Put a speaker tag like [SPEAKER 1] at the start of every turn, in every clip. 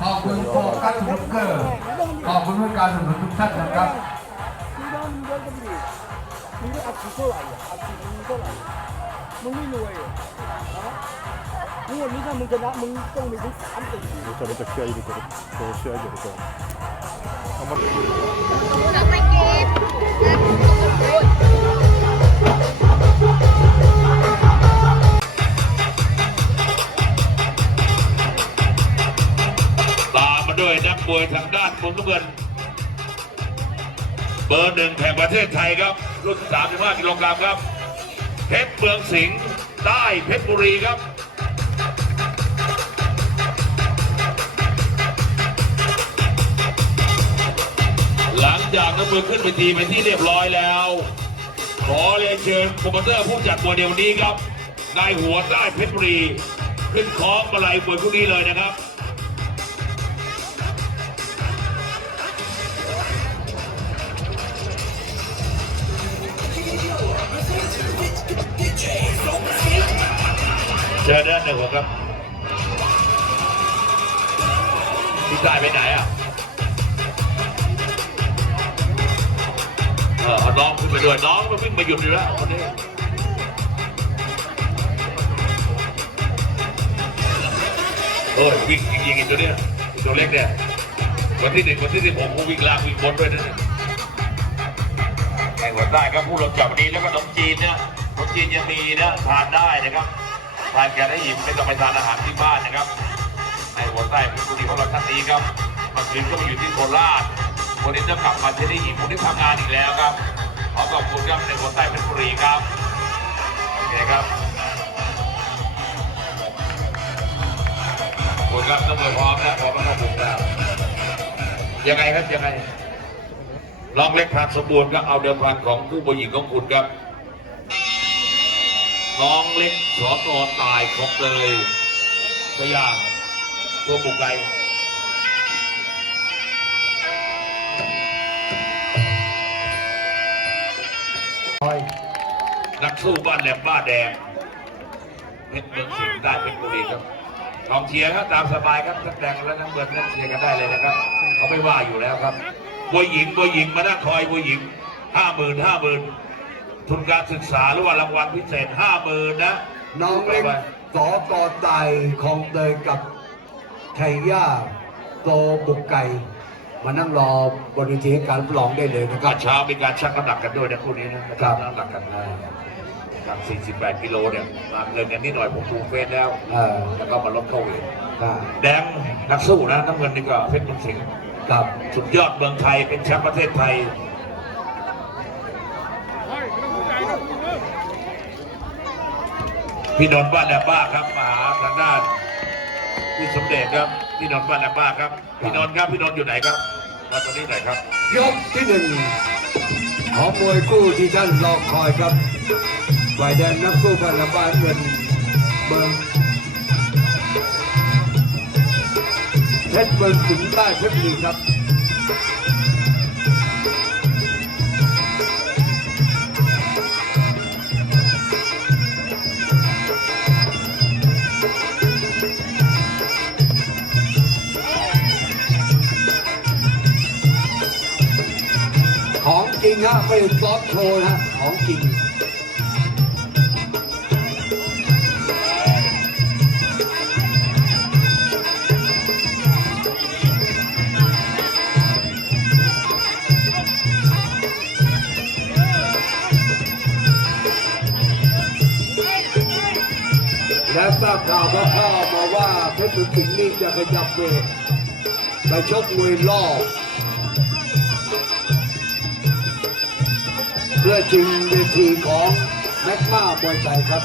[SPEAKER 1] ขอบคุณโฟกัสบล็อกเกอร์ขอบคุณพ่อการสนับสนุนทุกท่านนะครับ
[SPEAKER 2] มึงไม่รวยอะนนี้ถ้ามึงชนะมึงต้องมีถึงสาม
[SPEAKER 3] สี่เราจะจะเชื่ออยู่ก่อนเราเชื่อ
[SPEAKER 4] อยู่ก่อนเอา
[SPEAKER 5] มา วยทางด้านมุมน้ำเงิน เบอร์หนึ่งแห่งประเทศไทยครับ รุ่น 35 กิโลกรัมครับ เพชรเมืองสิงห์ใต้เพชรบุรีครับหลังจากนักมวยขึ้นไปทีเป็นที่เรียบร้อยแล้ว ขอเรียนเชิญโปรโมเตอร์ผู้จัดมวยในวันนี้ครับนายหัวใต้เพชรบุรี ขึ้นคล้องมาลัยมวยคู่นี้เลยนะครับ เชิญด้านหนึ่งผมครับพี่ตายไปไหนอะเออเอาน้องขึ้นไปด้วยน้องมันวิ่งมาหยุดอยู่แล้วคนนี้เออวิ่งยิงๆอีกตัวเนี้ยตัวเล็กเนี่ยวันที่หนึ่งวันที่สิบหกกูวิ่งลากวิ่งบนด้วยนะเนี่ยแข่งหัวใต้ครับผู้ลงจับวันนี้แล้วก็นมจีนนะนมจีนยังมีนะทานได้นะครับ ทานแกได้อิ่มไม่ต้องไปทานอาหารที่บ้านนะครับ ในหัวใต้เป็นผู้ดีของเราท่านนี้ครับมาคืนก็มาอยู่ที่โคราชวันนี้จะกลับมาที่นี่อีกวันนี้ทำงานอีกแล้วครับขอขอบคุณครับในคนใต้เพชรบุรีครับโอเคครับคุณครับต้องไปพร้อมแล้วพร้อมแล้วครับผมแล้วยังไงครับยังไงน้องเล็กพานสมบูรณ์ก็เอาเดิมพันของผู้บริหญิงของคุณครับ น้องเล็กสอตอตายของเลยพยาตัวบุกไกนักสู้บ้านแหลมบ้านแดงเพชรเมืองสิงห์ได้เพชรบุรีครับกองเชียร์ครับตามสบายครับทั้งแดงและทั้งเมืองทั้งเชียร์กันได้เลยนะครับเขาไม่ว่าอยู่แล้วครับบวยหญิงบวยหญิงมานั่งคอยบวยหญิงห้าหมื่นห้าหมื่น ทุนการศึกษาหรือว่ารางวัลพิเศษห้าหมื่นนะ
[SPEAKER 1] น้องเล็กสอกอไตของเตยกับไทย่าโตบุกไก่มานั่งรอบนเวทีให้การรับรองได้เลยนะค
[SPEAKER 5] ก็
[SPEAKER 1] รับ
[SPEAKER 5] เช้ามีการชั่งน้ำหนักกันด้วยนะคู่นี้นะชั่งน้ำหนักกันนะครับ 48 กิโลเนี่ยมาเงินกันนิดหน่อยผมปูเฟสแล้ว
[SPEAKER 1] เออ
[SPEAKER 5] แล้วก็มาลดเข้าเวท
[SPEAKER 1] ครับ
[SPEAKER 5] แดงนักสู้นะน้ำเงินนี่ก็เพชรเมืองสิงห์
[SPEAKER 1] ครับ
[SPEAKER 5] สุดยอดเมืองไทยเป็นแชมป์ประเทศไทย พี่นนท์บ้านแหลมบ้าครับมาหาทางด้านพี่สมเด็จครับพี่นนท์บ้านแหลมบ้าครับพี่นนท์ครับพี่นนท์อยู่ไหนครับมาตรงนี้หน่อยครับ
[SPEAKER 1] ยกที่หนึ่งของมวยคู่ที่ท่านรอคอยครับฝ่ายแดงนักสู้พลบ้านเงินเมืองเพชรเมืองสิงห์ใต้เพชรบุรีครับ ริงฮะไม่ได้ซอฟต์โชว์นะของจริงและทราบข่าวก็เข้าวมาว่าเพชรบุญสิงนี่จะขยับเวทไปชกมวยรอบ เพื่อชิงเวทีของแม็กมาบอยใจครับ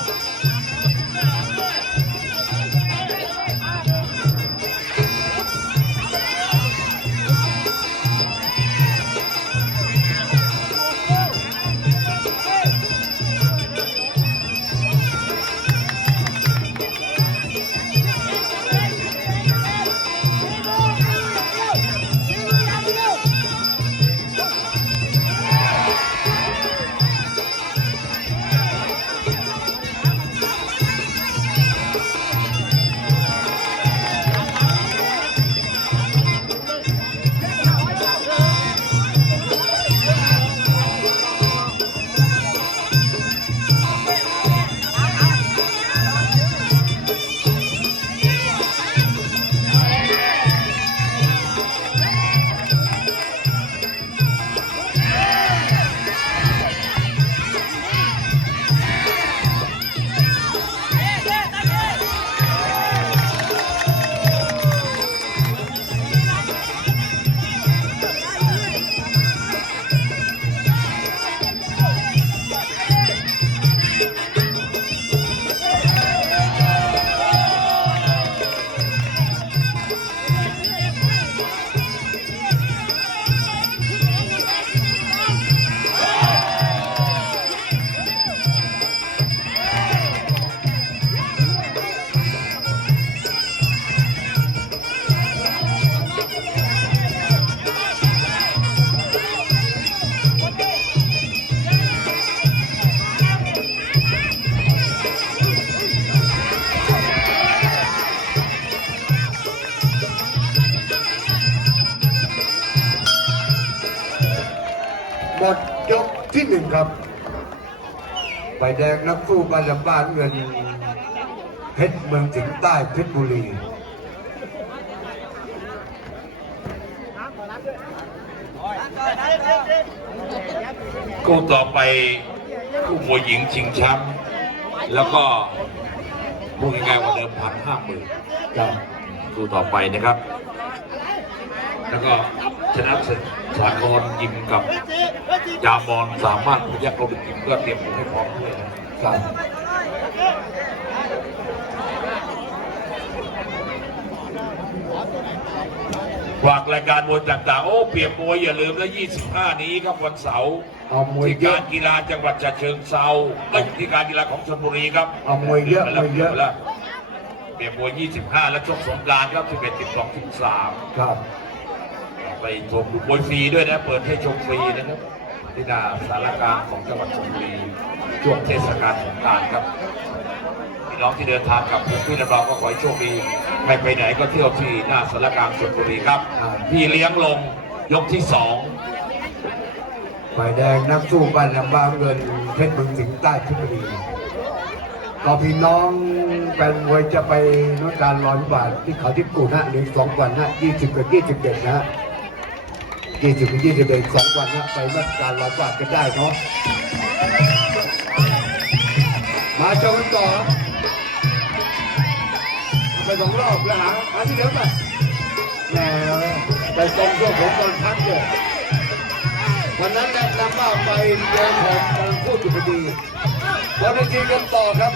[SPEAKER 1] บ้านลำบ้านเงินเพชรเมืองสิงใต้เพชรบุรี
[SPEAKER 5] คู่ต่อไปคู่มวยหญิงชิงแชมป์แล้วก็พูดง่ายๆว่าเดิมพันห้าหมื่น
[SPEAKER 1] ครับ
[SPEAKER 5] คู่ต่อไปนะครับ แล้วก็ชนะศึกสากลยิมกับจามอนสามารถพยักโรบินยิมก็เตรียมตัวให้พร้อมด้วยนะ ครับฝากรายการมวยต่างๆโอ้เปรียบมวยอย่าลืมนะ25 นี้ครับวันเสาร์
[SPEAKER 1] เอามวย
[SPEAKER 5] ที่
[SPEAKER 1] เย
[SPEAKER 5] กา
[SPEAKER 1] อะ
[SPEAKER 5] รกีฬาจังหวัดฉะเชิงเซาเอ้ยที่การกีฬาของชลบุรีครับ
[SPEAKER 1] เอามวยเยอะ
[SPEAKER 5] ไปแล้ว
[SPEAKER 1] มวยเยอะ
[SPEAKER 5] ไปแล้วเปรียบมวย 25 แล้วชกสงกรานต์ครับ11 12 13
[SPEAKER 1] ครับ
[SPEAKER 5] ไปชมมวยฟรีด้วยนะ เปิดให้ชมฟรีนะครับ ที่หน้าสารกลารของจังหวัดชลบุรีช่วงเทศกาลสงกรานต์ครับพี่น้องที่เดินทางกับภูมิพี่ระบาก็ขอให้โชคดีไม่ไปไหนก็เที่ยวที่หน้าสารกลารชลบุรีครับพี่เลี้ยงลงยกที่สอง
[SPEAKER 1] ไฟแดงนักสู้บ้านลำบ้านเงินเพชรเมืองสิงห์ใต้ชรบุรีก็พี่น้องแฟนมวยจะไปนุการร้อยบาทที่เขาที่กูนะหนึ่งสองวันนะยี่สิบกับยี่สิบเอ็ดนะ ยี่สิบกับยี่สิบเอ็ดสองวันนะไปนุการร้อยบาทกันได้เนาะมาเชมกันต่อไปสองรอบแล้วหาหาที่เดิมไปแหมไปตรงช่วงผมตอนพักเลยวันนั้นแนะนำว่าไปเจอของกำลังพูดอยู่พอดีวันนี้ทีกันต่อครับ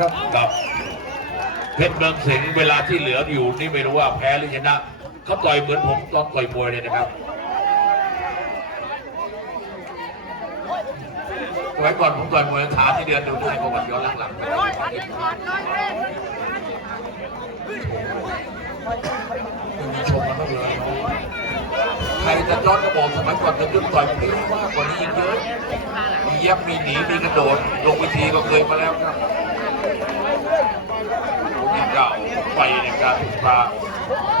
[SPEAKER 1] ที่สองครับ
[SPEAKER 5] กับเพชรเมืองสิงห์เวลาที่เหลืออยู่นี่ไม่รู้ว่าแพ้หรือชนะเขาต่อยเหมือนผมตอนต่อยมวยเลยนะครับสมัยก่อนผมต่อยมวยถามที่เดือนดูได้ประวัติย้อนหลังๆชมมันก็เลยใครจะย้อนกระบอกสมัยก่อนจะยุ่งต่อยพริ้วมากกว่านี้เยอะมีเย็บมีหนีมีกระโดดลงวิธีก็เคยมาแล้วครับ นี่เก่าไปในการพา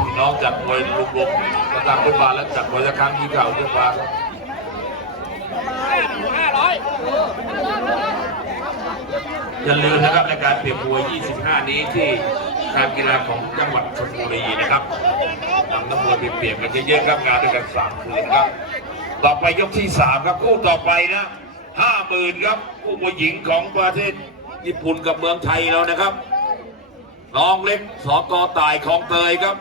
[SPEAKER 5] พี่น้องจัดมวยรวมๆกระตังขึ้นมาแล้วจัดมวยสักครั้งที่เก่าขึ้นมารับอย่าลืมนะครับในการเปรียบมวย 25 นี้ที่การกีฬาของจังหวัดชลบุรีนะครับนำนักมวยไปเปรียบกันเยอะๆครับงานด้วยกันสามคืนครับ ต่อไปยกที่3ครับคู่ต่อไปนะ50,000ครับคู่มวยหญิงของประเทศ ญี่ปุ่นกับเมืองไทยเรานะครับน้องเล็กสอกตายของเตยครับ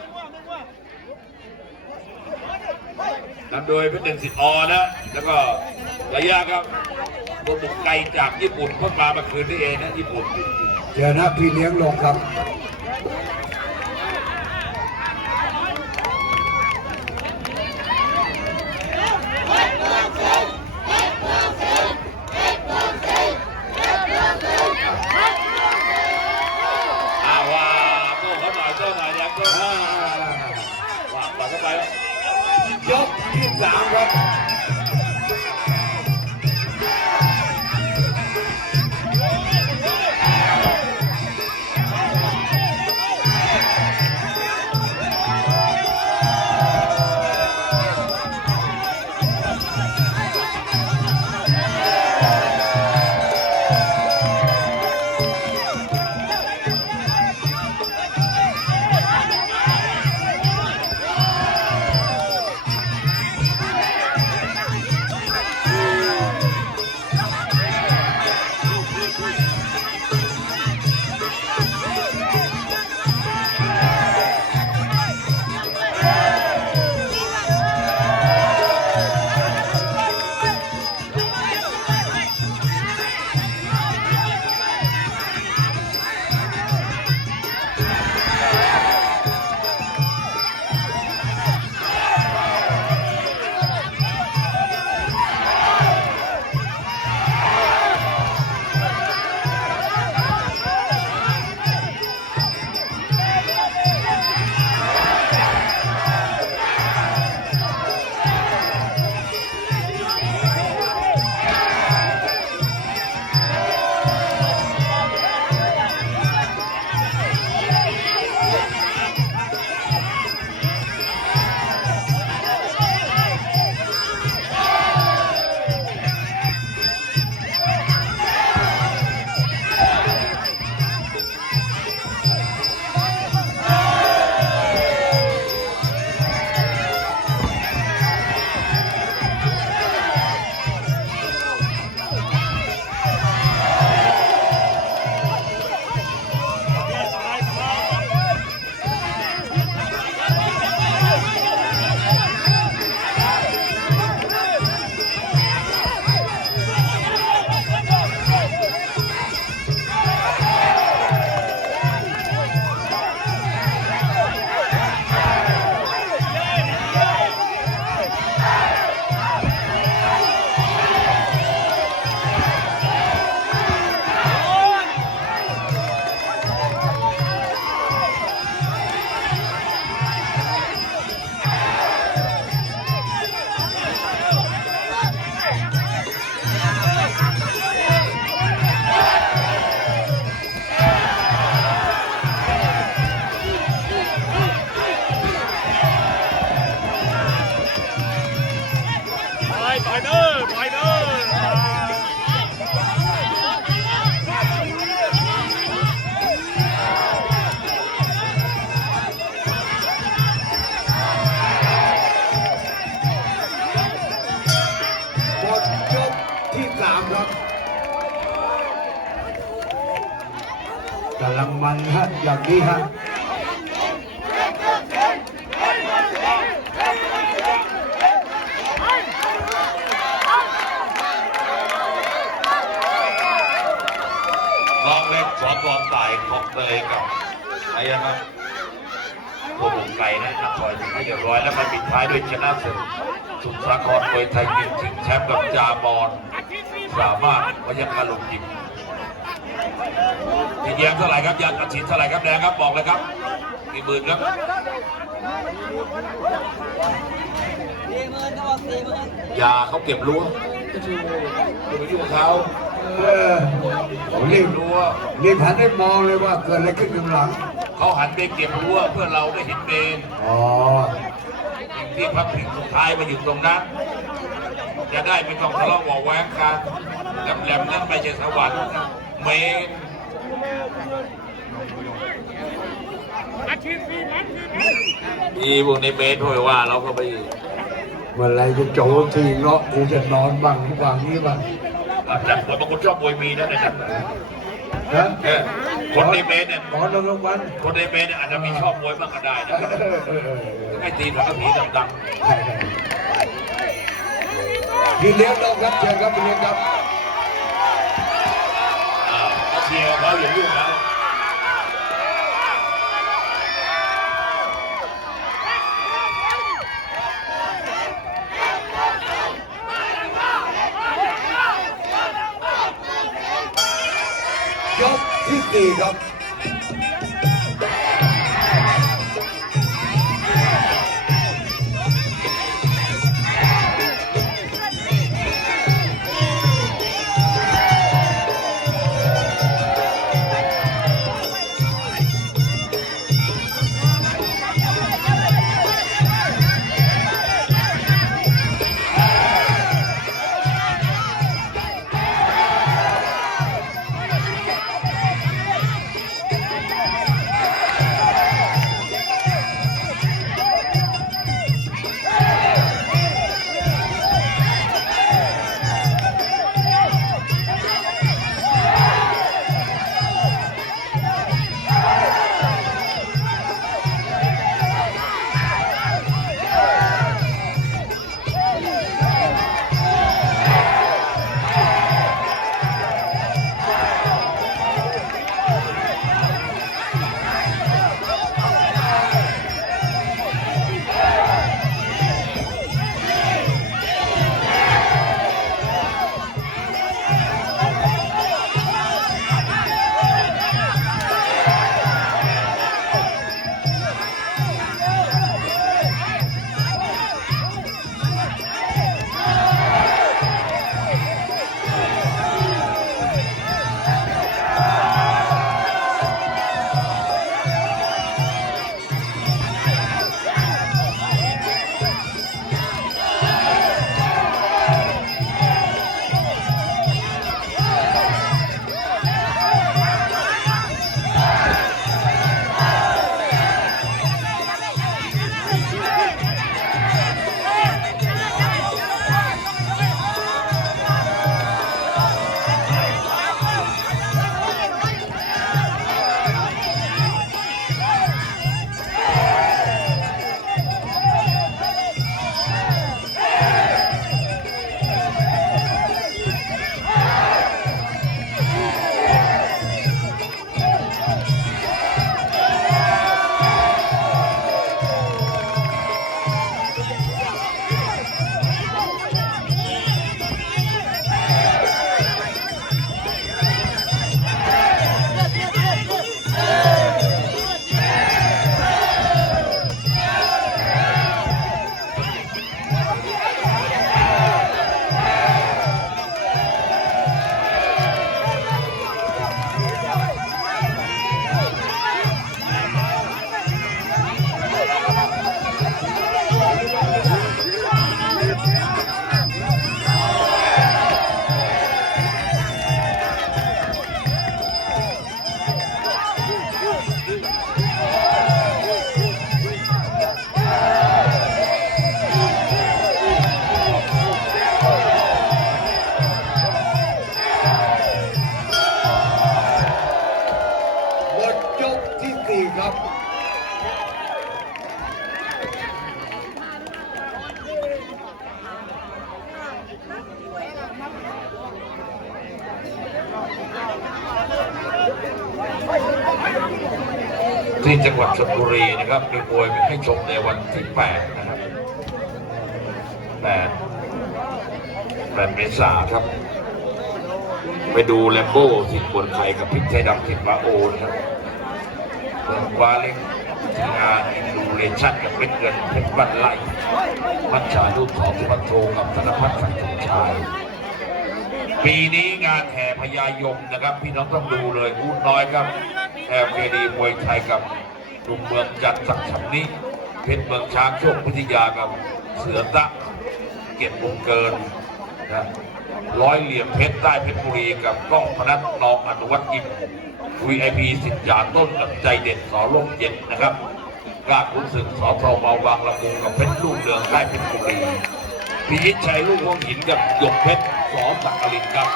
[SPEAKER 5] นำโดยเพชรเด่นสิทธิ์อนะ แล้วก็ระยะครับตัวบุกไกลจากญี่ปุ่นเพิ่งมาเมื่อคืนนี้เองนะญี่ปุ่น
[SPEAKER 1] เดี๋ยวนะพี่เลี้ยงลงครับามครับกำลังมันฮะอย่างนี้ฮะ
[SPEAKER 5] น้องเล็กสอนบอลตายของเตยกับอะไรนะครับตัวบุกไก่นะนักต่อยให้เรียบร้อยแล้วมาปิดท้ายด้วยชนะศึกสุดสาครมวยไทยยิมชิงแชมป์กับจามอน สามารถพยัคฆลุงยิมทีเดียงเท่าไหร่ครับยาตัดสินเท่าไหร่ครับแดงครับบอกเลยครับกี่หมื่นครับ
[SPEAKER 2] เย้เมย
[SPEAKER 5] อย่าเขาเก็บรั้วอย่าไปยุ่งกับเขา
[SPEAKER 1] เออผมรีบ
[SPEAKER 5] รั้ว
[SPEAKER 1] รีบหันได้มองเลยว่าเกิดอะไรขึ้นข้างหลัง
[SPEAKER 5] เขาหันไปเก็บรั้วเพื่อเราได้เห็นเมน
[SPEAKER 1] อ๋อ
[SPEAKER 5] ที่พักถึงสุดท้ายมาอยู่ตรงนั้น จะได้ไม่ต้องทะเลาะเบาะแว้งกันแหลมๆนั้นไม่ใช่สวรรค์เมนอีพวกในเมนพวกว่าเราก็ไป
[SPEAKER 1] เมื่อไรจะโจทีเนาะกูจะนอนบ้างทุกวันนี้บ้าง
[SPEAKER 5] แต่คนบางคนชอบมวยมีนะในนั้นน่ะ
[SPEAKER 1] ฮะ
[SPEAKER 5] เออคนในเมนเนี่ย
[SPEAKER 1] ขอนอนรางวัล
[SPEAKER 5] คนในเมนเนี่ยอาจจะมีชอบมวยบ้างก็ได้
[SPEAKER 1] เอ
[SPEAKER 5] นะ
[SPEAKER 1] อเออเออเออ
[SPEAKER 5] ไม่ตีสังกะสีดัง
[SPEAKER 1] ใช่ใช่ พี่เลี้ยงเราครับเชิญครับพี่เลี้ยงครับ
[SPEAKER 5] ๆอ่าเขาเชียร์เขาอย่ายุ่งเขา
[SPEAKER 1] ยกที่สี่ครับ รี
[SPEAKER 5] นะครับมีมวยให้ชมในวันที่แปดนะครับแปดแปดเมษาครับ ไปดูแลมโบ้ที่บนไทยกับพริกไทยดำที่ปาโอนะครับเมืองวาเล็กที่งานอินดูเนชั่นกับเป็นเงินเพชรบันไลมัญชาลูกของสุพันโทกับธนพัฒน์สังสมชายปีนี้งานแห่พญายมนะครับ พี่น้องต้องดูเลยพูดน้อยครับแอลเคดีมวยไทยกับ หนุ่มเมืองจันทร์สักดิ์ชำนิเพชรเมืองช้างโชคพิทยากับเสือตะเกียรติวงเกินนะร้อยเหลี่ยมเพชรใต้เพชรบุรีกับกล้องพนัทนองอนุวัตยิม VIP สิทธิ์ยาต้นกับใจเด็ดสอลมเย็นนะครับกล้าขุนศึกสอทอบาวางละมุงกับเพชรลูกเรืองใต้เพชรบุรีพิยิตชัยลูกวงหินกับหยกเพชรสอสักกลินครับ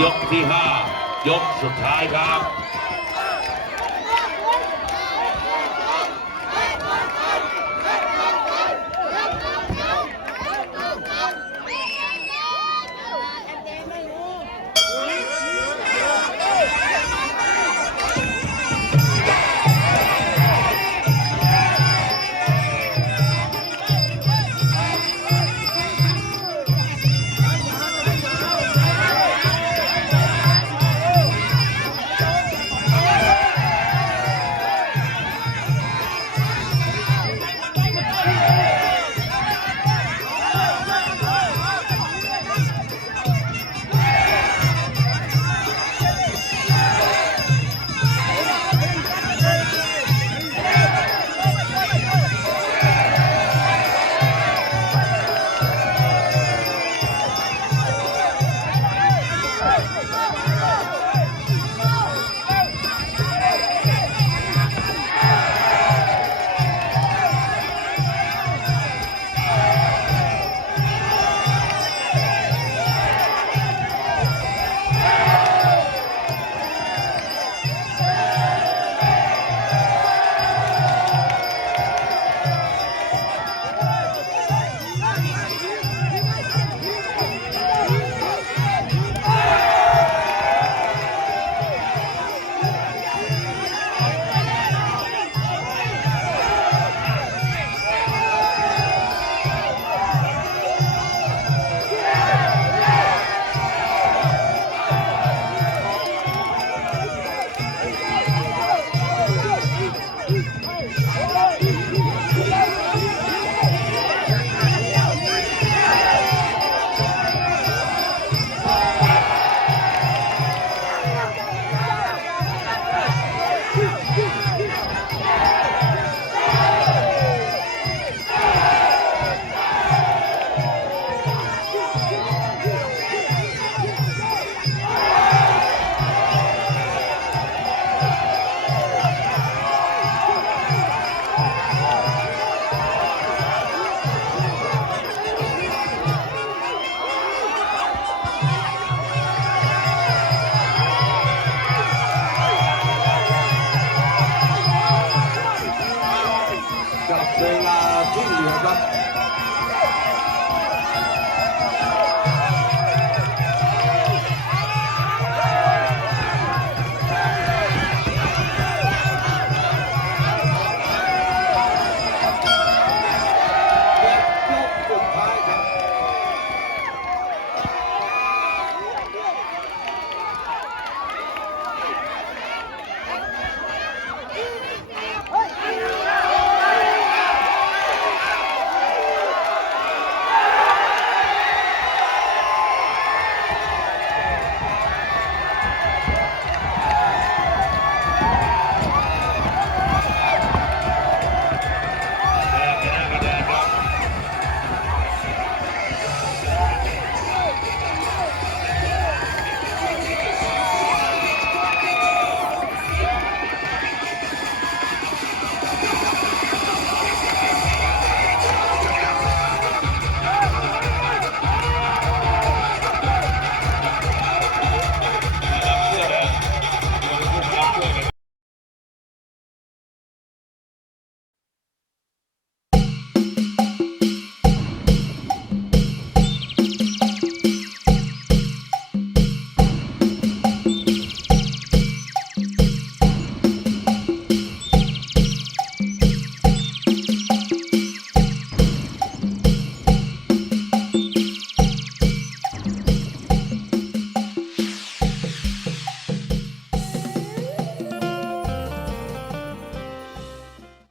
[SPEAKER 5] ยกที่ห้ายกสุดท้าย
[SPEAKER 1] ครับ